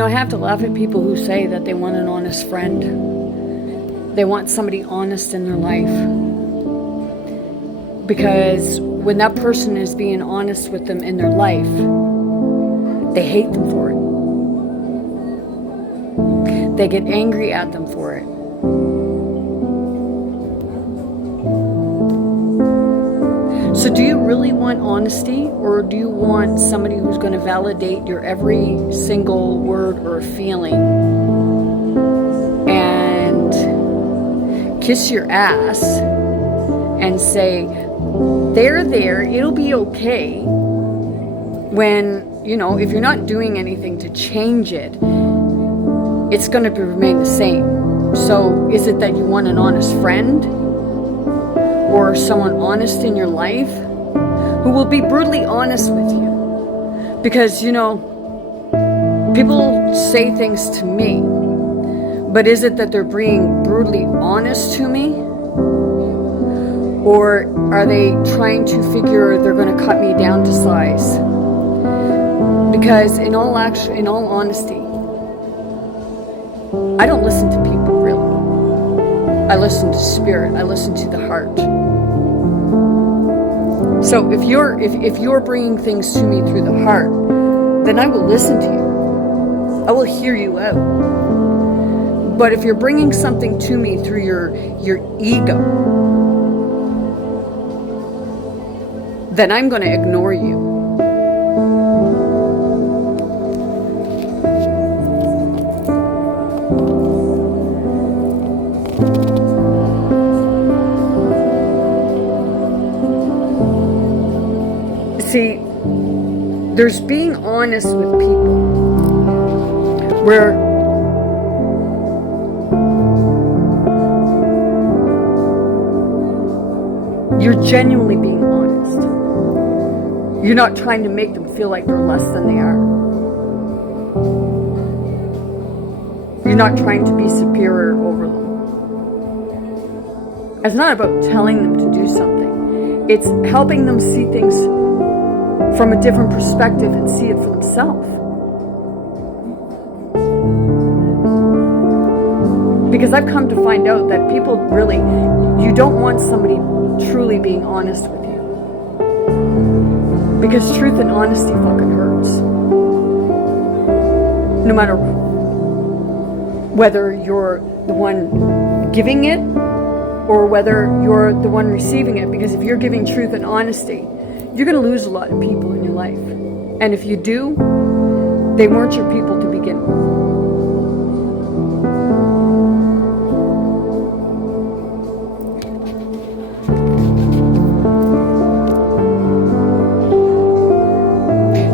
I have to laugh at people who say that they want an honest friend. They want somebody honest in their life. Because when that person is being honest with them in their life, they hate them for it. They get angry at them for it. So do you really want honesty, or do you want somebody who's going to validate your every single word or feeling and kiss your ass and say, there, it'll be okay, when, if you're not doing anything to change it, it's going to remain the same. So is it that you want an honest friend, or someone honest in your life who will be brutally honest with you? Because, people say things to me, but is it that they're being brutally honest to me? Or are they trying to figure they're going to cut me down to size? Because in all honesty, I don't listen to people, really. I listen to spirit. I listen to the heart. So if you're bringing things to me through the heart, then I will listen to you. I will hear you out. But if you're bringing something to me through your ego, then I'm going to ignore you. See, there's being honest with people where you're genuinely being honest. You're not trying to make them feel like they're less than they are. You're not trying to be superior over them. It's not about telling them to do something. It's helping them see things from a different perspective and see it for themselves. Because I've come to find out that people really, you don't want somebody truly being honest with you. Because truth and honesty fucking hurts. No matter whether you're the one giving it or whether you're the one receiving it. Because if you're giving truth and honesty, you're going to lose a lot of people in your life. And if you do, they weren't your people to begin with.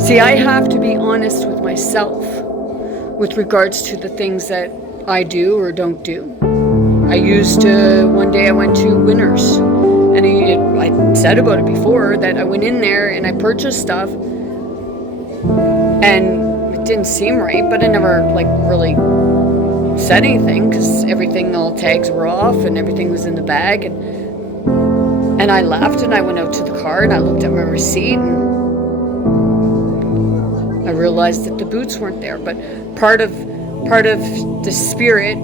See, I have to be honest with myself with regards to the things that I do or don't do. One day I went to Winners, and I said about it before that I went in there and I purchased stuff, and it didn't seem right, but I never really said anything because all tags were off and everything was in the bag, and I left and I went out to the car and I looked at my receipt and I realized that the boots weren't there. But part of the spirit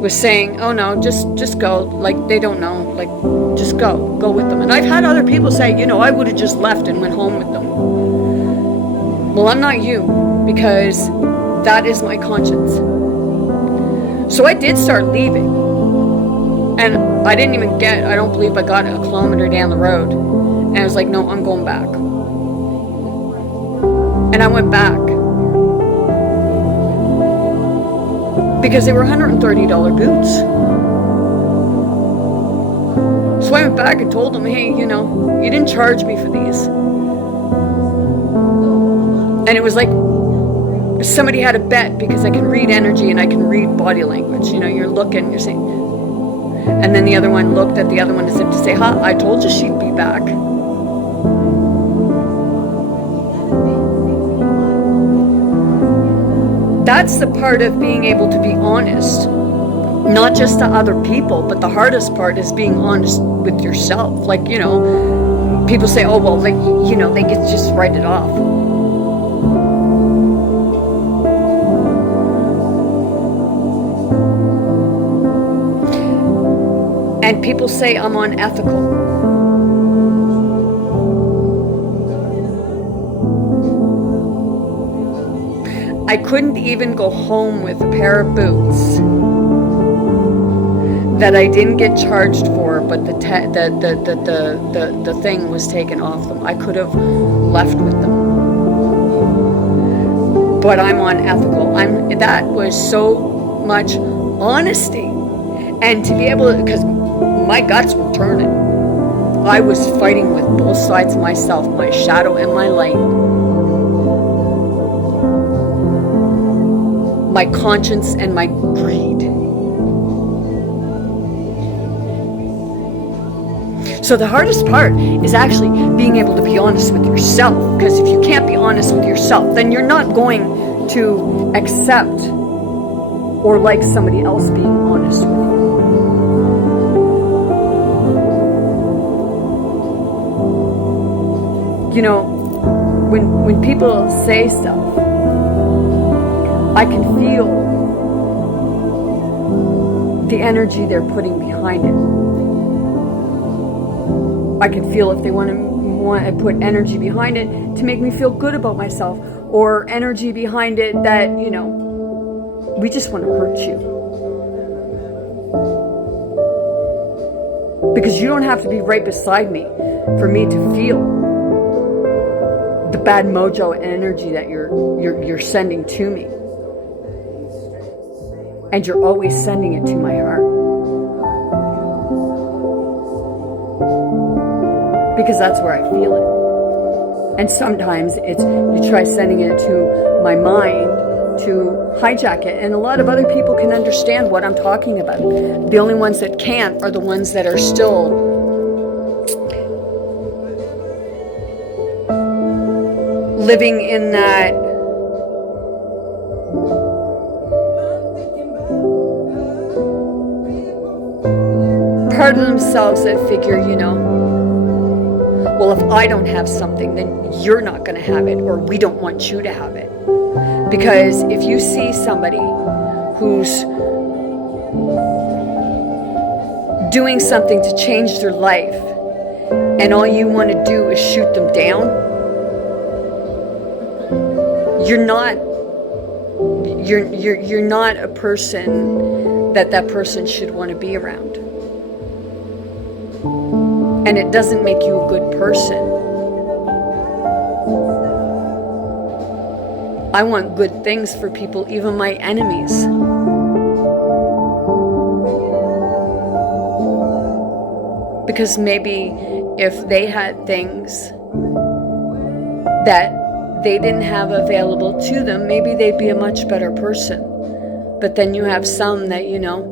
was saying, oh no, just go, they don't know, just go with them. And I've had other people say, I would have just left and went home with them. Well, I'm not you, because that is my conscience. So I did start leaving, and I don't believe I got a kilometer down the road, and I was like, no, I'm going back. And I went back. Because they were $130 boots. So I went back and told them, hey, you didn't charge me for these. And it was like somebody had a bet, because I can read energy and I can read body language. You're looking, you're saying. And then the other one looked at the other one as if to say, I told you she'd be back. That's the part of being able to be honest, not just to other people, but the hardest part is being honest with yourself. People say, oh, well, they just write it off. And people say I'm unethical. I couldn't even go home with a pair of boots that I didn't get charged for, but the thing was taken off them. I could have left with them. But I'm unethical. That was so much honesty. And to be able to, because my guts were turning. I was fighting with both sides of myself, my shadow and my light. My conscience and my greed. So the hardest part is actually being able to be honest with yourself. Because if you can't be honest with yourself, then you're not going to accept or like somebody else being honest with you. You know, when people say stuff, I can feel the energy they're putting behind it. I can feel if they want to put energy behind it to make me feel good about myself, or energy behind it that, you know, we just want to hurt you. Because you don't have to be right beside me for me to feel the bad mojo energy that you're sending to me. And you're always sending it to my heart. Because that's where I feel it. And sometimes you try sending it to my mind to hijack it. And a lot of other people can understand what I'm talking about. The only ones that can't are the ones that are still living in that part of themselves that figure, you know, well, if I don't have something, then you're not going to have it, or we don't want you to have it. Because if you see somebody who's doing something to change their life, and all you want to do is shoot them down, you're not a person that person should want to be around. And it doesn't make you a good person. I want good things for people, even my enemies. Because maybe if they had things that they didn't have available to them, maybe they'd be a much better person. But then you have some that, you know,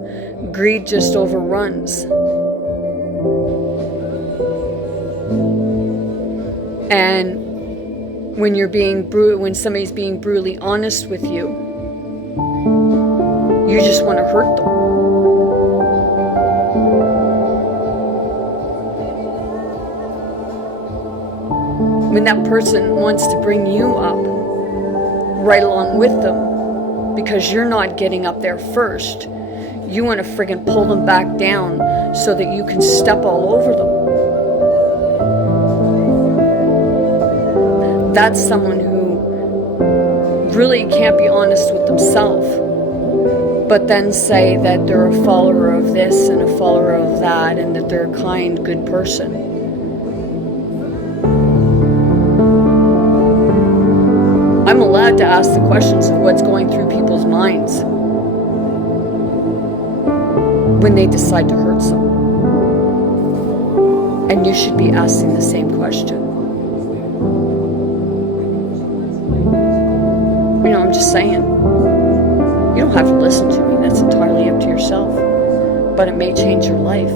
greed just overruns. And when when somebody's being brutally honest with you, you just want to hurt them. When that person wants to bring you up right along with them because you're not getting up there first, you want to friggin' pull them back down so that you can step all over them. That's someone who really can't be honest with themselves, but then say that they're a follower of this and a follower of that, and that they're a kind, good person. I'm allowed to ask the questions of what's going through people's minds when they decide to hurt someone. And you should be asking the same question. You know, I'm just saying. You don't have to listen to me. That's entirely up to yourself. But it may change your life.